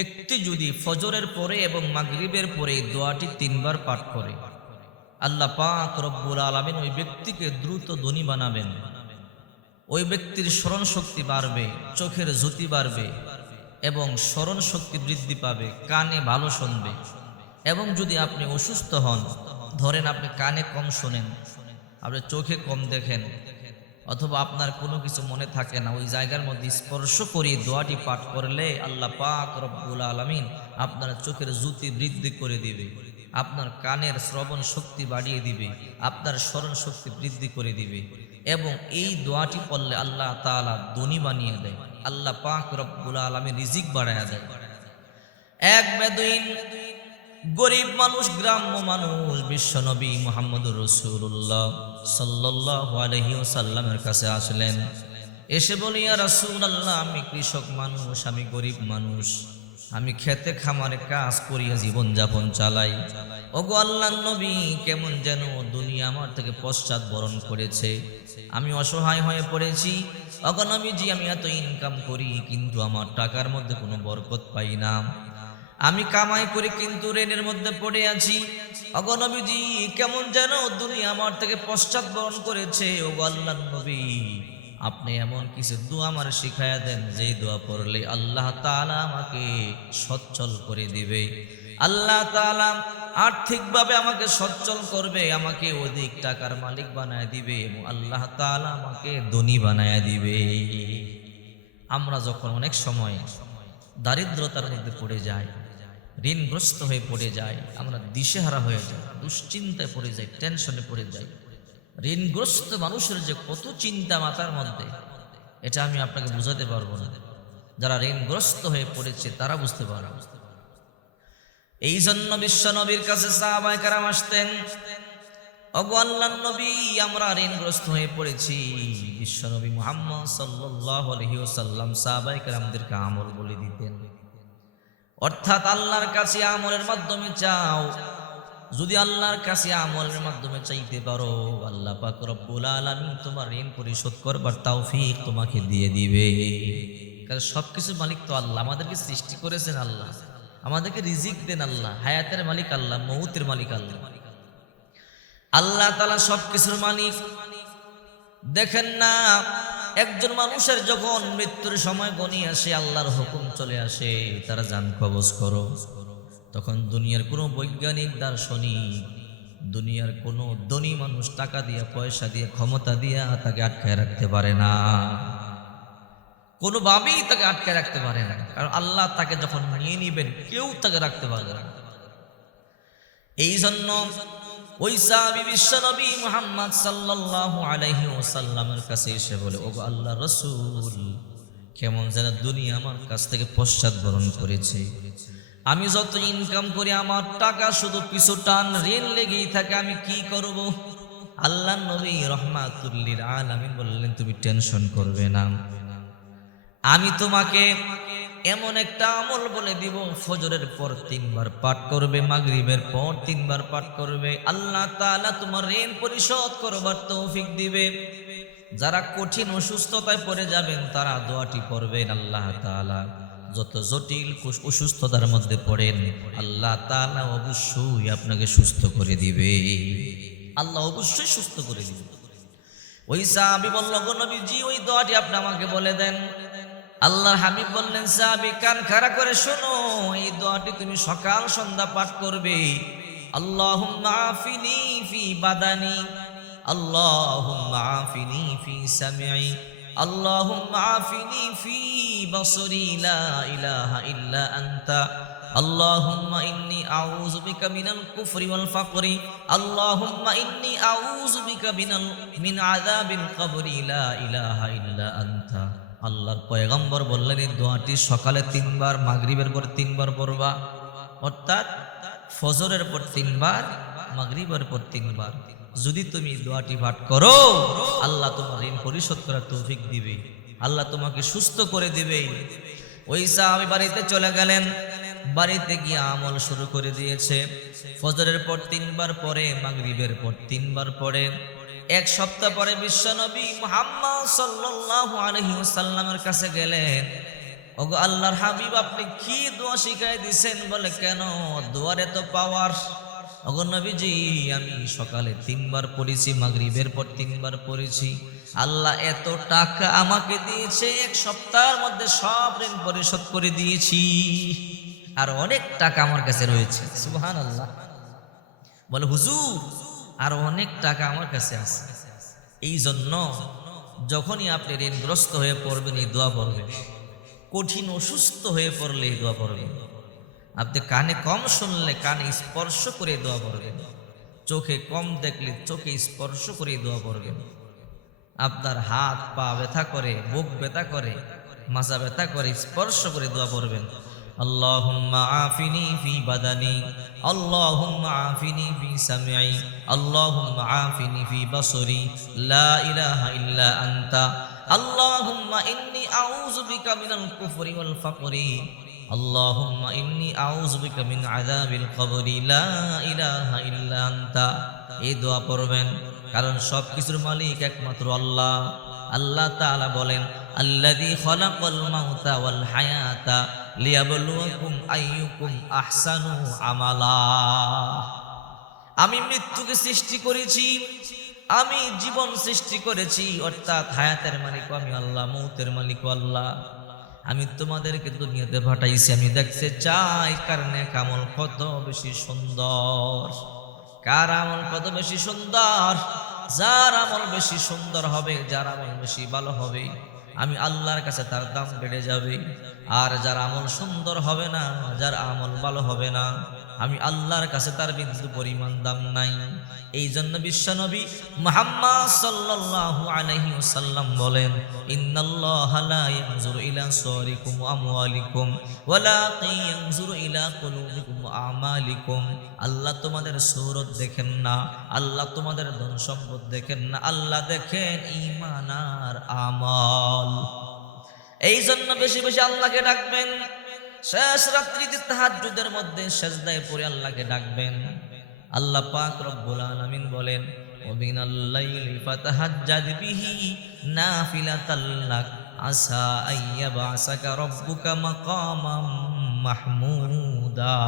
ব্যক্তি যদি ফজরের পরে এবং মাগরিবের পরে দোয়াটি 3 বার পাঠ করে, আল্লাহ পাক রব্বুল আলামিন ওই ব্যক্তিকে দ্রুত ধনী বানাবেন। ওই ব্যক্তির স্মরণ শক্তি বাড়বে, চোখের জ্যোতি বাড়বে এবং স্মরণ শক্তি বৃদ্ধি পাবে, কানে ভালো শুনবে। এবং যদি আপনি অসুস্থ হন, ধরেন আপনি কানে কম শোনেন, আপনি চোখে কম দেখেন, অথবা আপনার কোনো কিছু মনে থাকে না, ওই জায়গার মধ্যে স্পর্শ করিয়ে দোয়াটি পাঠ করলে আল্লাহ পাক রব্বুল আলামিন আপনার চোখের জ্যোতি বৃদ্ধি করে দিবে, আপনার কানের শ্রবণ শক্তি বাড়িয়ে দিবে, আপনার স্মরণ শক্তি বৃদ্ধি করে দিবে। এবং এই দোয়াটি পড়লে আল্লাহ তাআলা ধনী বানিয়ে দেয়, আল্লাহ পাক রব্বুল আলামিন রিজিক বাড়ায়া দেয়। এক বেদুইন গরিব মানুষ, গ্রাম্য মানুষ, বিশ্বনবী মুহাম্মদুর রাসূলুল্লাহ সাল্লাল্লাহু আলাইহি ওয়াসাল্লামের কাছে আসলেন। এসে বলি, ইয়া রাসূলুল্লাহ, আমি কৃষক মানুষ, আমি গরিব মানুষ, আমি খেতে খামারে কাজ করিয়া জীবন যাপন চালাই। ওগো আল্লাহর নবী, কেমন যেন দুনিয়া আমার থেকে পশ্চাৎ বরণ করেছে, আমি অসহায় হয়ে পড়েছি। ওগো নবীজি, আমি এত ইনকাম করি কিন্তু আমার টাকার মধ্যে কোনো বরকত পাই না, আমি কামাই করি কিন্তু ঋণের মধ্যে পড়ে আছি। ওগো নবীজি, কেমন যেন দুনিয়া আমার থেকে পশ্চাৎবরণ করেছে। ওগো আল্লাহর নবী, আপনি এমন কিছু দোয়া আমার শিখায়া দেন, যেই দোয়া পড়লে আল্লাহ তাআলা আমাকে সচ্ছল করে দিবে, আল্লাহ তাআলা আর্থিকভাবে আমাকে সচ্ছল করবে, আমাকে অধিক টাকার মালিক বানায় দিবে এবং আল্লাহ তাআলা আমাকে ধনী বানায় দিবে। আমরা যখন অনেক সময় দারিদ্রতার মধ্যে পড়ে যাই, ঋণগ্রস্ত হয়ে পড়ে যাই, আমরা দিশেহারা হয়ে যাই, দুশ্চিন্তায় পড়ে যাই, টেনশনে পড়ে যাই। ঋণগ্রস্ত মানুষের যে কত চিন্তা মাথার মধ্যে, এটা আমি আপনাকে বুঝাতে পারবো না। যারা ঋণগ্রস্ত হয়ে পড়েছে তারা বুঝতে পারবে। এই জন্য বিশ্বনবীর কাছে সাহাবায়ে কেরাম আসতেন, ওগো আল্লাহর নবী, আমরা ঋণগ্রস্ত হয়ে পড়েছি। বিশ্বনবী মুহাম্মদ সাল্লাল্লাহু আলাইহি ওয়াসাল্লাম সাহাবায়ে কেরামদেরকে আমল বলে দিতেন, অর্থাৎ আল্লাহর কাছে আমলের মাধ্যমে চাও। যদি আল্লাহর কাছে আমলের মাধ্যমে চাইতে পারো, আল্লাহ পাক রব্বুল আলামিন তোমার ঋণ পরিশোধ করবার তৌফিক তোমাকে দিয়ে দিবে। কারণ সবকিছু মালিক তো আল্লাহ, আমাদেরকে সৃষ্টি করেছেন আল্লাহ, আমাদেরকে রিজিক দেন আল্লাহ, হায়াতের মালিক আল্লাহ, মউতের মালিক আল্লাহ, আল্লাহ তাআলা সবকিছুর মালিক। দেখেন না, একজন মানুষের যখন মৃত্যুর সময় গনিয়ে আসে, আল্লাহর হুকুম চলে আসে, তারা জান কবজ করো, তখন দুনিয়ার কোনো বৈজ্ঞানিক, দার্শনিক, দুনিয়ার কোনো ধনী মানুষ টাকা দিয়ে, পয়সা দিয়ে, ক্ষমতা দিয়ে তাকে আটকায় রাখতে পারে না, কোনোভাবেই তাকে আটকায় রাখতে পারে না। কারণ আল্লাহ তাকে যখন নিয়ে নিবেন, কেউ তাকে রাখতে পারবে না। এই জন্য ওই সাহাবী বিশ্বনবী মুহাম্মদ সাল্লাল্লাহু আলাইহি ওয়াসাল্লামের কাছে এসে বলে, ওগো আল্লাহর রাসূল, কেমন যেন দুনিয়া আমার কাছ থেকে পশ্চাৎবরণ করেছে, আমি যত ইনকাম করি আমার টাকা শুধু পিছু টান, ঋণ লেগেই থাকে, আমি কি করব? আল্লাহর নবী রাহমাতুল লিল আলামিন বললেন, তুমি টেনশন করবে না, আমি তোমাকে এমন একটা আমল বলে দিব, ফজরের পর 3 বার পাঠ করবে, মাগরিবের পর 3 বার পাঠ করবে, আল্লাহ তাআলা তোমার ঋণ পরিশোধ করবার তৌফিক দিবে। যারা কঠিন অসুস্থতায় পড়ে যাবেন তারা দোয়াটি পড়বেন, আল্লাহ তাআলা যত জটিল অসুস্থতার মধ্যে পড়েন, আল্লাহ তাআলা অবশ্যই আপনাকে সুস্থ করে দিবে, আল্লাহ অবশ্যই সুস্থ করে দিবে। ওই সাহাবী বলল, গো নবীজি, ওই দোয়াটি আপনি আমাকে বলে দেন। আল্লাহর হাবিব বললেন, সাহাবী কান খাড়া করে শোনো, এই দোয়াটি তুমি সকাল সন্ধ্যা পাঠ করবে। আল্লাহুম্মা আফিনি ফি বাদানি, আল্লাহুম্মা আফিনি ফি সামঈ, আল্লাহুম্মা আফিনি ফি বসরি, লা ইলাহা ইল্লা আনতা, আল্লাহুম্মা ইন্নী আউযু বিকা মিনাল কুফরি ওয়াল ফাকরি, আল্লাহুম্মা ইন্নী আউযু বিকা মিন আযাবিল কবরি, লা ইলাহা ইল্লা আনতা। আল্লাহর পয়গম্বর বললেন, এই দোয়াটি সকালে 3 বার, মাগরিবের পর 3 বার পড়বা, অর্থাৎ ফজরের পর 3 বার, মাগরিবের পর 3 বার। যদি তুমি দোয়াটি পাঠ করো, আল্লাহ তোমার ঋণ পরিশোধ করার তৌফিক দিবে, আল্লাহ তোমাকে সুস্থ করে দিবে। ওই সাহাবী বাড়িতে চলে গেলেন, বাড়িতে গিয়ে আমল শুরু করে দিয়েছে। ফজরের পর 3 বার পরে, মাগরিবের পর 3 বার পরে। এক সপ্তাহ পরে বিশ্বনবী মুহাম্মদ সাল্লাল্লাহু আলাইহি ওয়াসাল্লামের কাছে গেলেন, ওগো আল্লাহর হাবিব, আপনি কি দোয়া শিখাই দিছেন? বলে কেন, দোয়ার এত পাওয়ার? ওগো নবীজি, আমি সকালে 3 বার পড়েছি, মাগরিবের পর 3 বার পড়েছি। আল্লাহ এত টাকা আমাকে দিয়েছে, 1 সপ্তাহের মধ্যে সব ঋণ পরিশোধ করে দিয়েছি, আর অনেক টাকা আমার কাছে রয়েছে। সুবহানাল্লাহ। বলে হুজুর, আর অনেক টাকা আমার কাছে আছে। এই জন্য যখনই আপনি ঋণগ্রস্ত হয়ে পড়বেন, এই দোয়া পড়বেন। কঠিন অসুস্থ হয়ে পড়লে এই দোয়া পড়বেন। আপনি কানে কম শুনলে কানে স্পর্শ করে দোয়া পড়বেন। চোখে কম দেখলে চোখে স্পর্শ করে দোয়া পড়বেন। আপনার হাত পা ব্যথা করে, বুক ব্যথা করে, মাথা ব্যথা করে, স্পর্শ করে দোয়া পড়বেন। আল্লাহুম্মা আফিনি ফি বাদানি, আল্লাহুম্মা আফিনি ফি সামঈ, আল্লাহুম্মা আফিনি ফি বাসরি, লা ইলাহা ইল্লা আনতা, আল্লাহুম্মা ইন্নী আউযু বিকা মিনাল কুফরি ওয়াল ফাকরি, আল্লাহুম্মা ইন্নী আউযু বিকা মিন আযাবিল কবরি, লা ইলাহা ইল্লা আনতা। এই দোয়া পড়বেন, কারণ সব কিছুর মালিক একমাত্র আল্লাহ। আল্লাহ তাআলা বলেন, আল্লাযী খালাকাল মাউতা ওয়াল হায়াতা লিয়াবলুয়াকুম আইয়ুকুম আহসানু আমালা। আমি মৃত্যুকে সৃষ্টি করেছি, আমি জীবন সৃষ্টি করেছি, অর্থাৎ হায়াতের মালিক আমি আল্লাহ, মৌতের মালিক আল্লাহ। আমি তোমাদেরকে দুনিয়াতে পাঠাইছি, আমি দেখতে চাই কার নেক আমল কত বেশি সুন্দর, কার আমল কত বেশি সুন্দর। যার আমল বেশি সুন্দর হবে, যার আমল বেশি ভালো হবে, আমি আল্লাহর কাছে তার দাম বেড়ে যাবে। আর যার আমল সুন্দর হবে না, যার আমল ভালো হবে না, আমি আল্লাহর কাছে তার বিন্দু পরিমাণ দাম নাই। এই জন্য বিশ্বনবী মুহাম্মদ সাল্লাল্লাহু আলাইহি ওয়াসাল্লাম বলেন, ইন্নাল্লাহা লা ইয়ানজুরু ইলা সুওয়ারিকুম ওয়া আমওয়ালিকুম ওয়ালাকিন ইয়ানজুরু ইলা কুলুবিকুম ওয়া আমালিকুম। আল্লাহ তোমাদের সূরত দেখেন না, আল্লাহ তোমাদের ধন সম্পদ দেখেন না, আল্লাহ দেখেন ঈমান আর আমল। এই জন্য বেশি বেশি আল্লাহকে ডাকবেন। শেষ রাত্রিতে তাহাজ্জুদের মধ্যে সিজদায় পড়ে আল্লাহকে ডাকবেন। আল্লাহ পাক রব্বুল আলামিন বলেন, ওয়া মিনাল লাইলি ফাতাহাজ্জাদ বিহি নাফিলাতাল লাক আসা আইয়াবাসাকা রাব্বুকা মাকামাম মাহমুদা।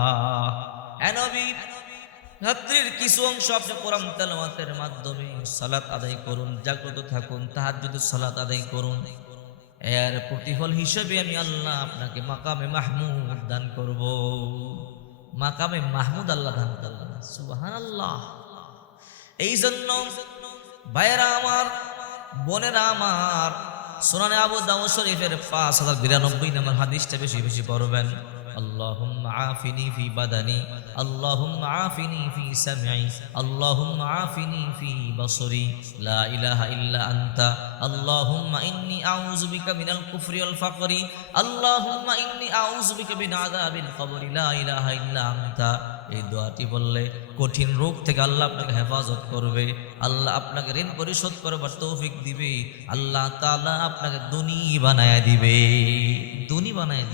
এ নবী, রাত্রির কিছু অংশ আপনি কোরআন তেলাওয়াতের মাধ্যমে সালাত আদায় করুন, জাগ্রত থাকুন, তাহাজ্জুদের সালাত আদায় করুন। এর প্রতিফল হিসেবে আমি আল্লাহ আপনাকে মাকামে মাহমুদ দান করব। মাকামে মাহমুদ আল্লাহ দান করবেন। সুবহানাল্লাহ। এই জন্য ভাইয়েরা আমার, বোনেরা আমার, সুনানে আবু দাউদ শরীফের 5092 নম্বর হাদিসটা বেশি বেশি পড়বেন। আল্লাহুম্মা আফিনি ফি বাদানি, আল্লাহুম্মা আফিনি ফি সামঈ, আল্লাহুম্মা আফিনি ফি বাসরি, লা ইলাহা ইল্লা আনতা, আল্লাহুম্মা ইন্নী আউযু বিকা মিনাল কুফরি ওয়াল ফাকরি, আল্লাহুম্মা ইন্নী আউযু বিকা মিন আযাবিল কবরি, লা ইলাহা ইল্লা আনতা। এই দোয়াটি বললে কঠিন রোগ থেকে আল্লাহ আপনাকে হেফাজত করবে, আল্লাহ আপনাকে ঋণ পরিশোধ করবার তৌফিক দিবে, আল্লাহ তাআলা আপনাকে ধনী বানায়া দিবে, ধনী বানায় দিবে।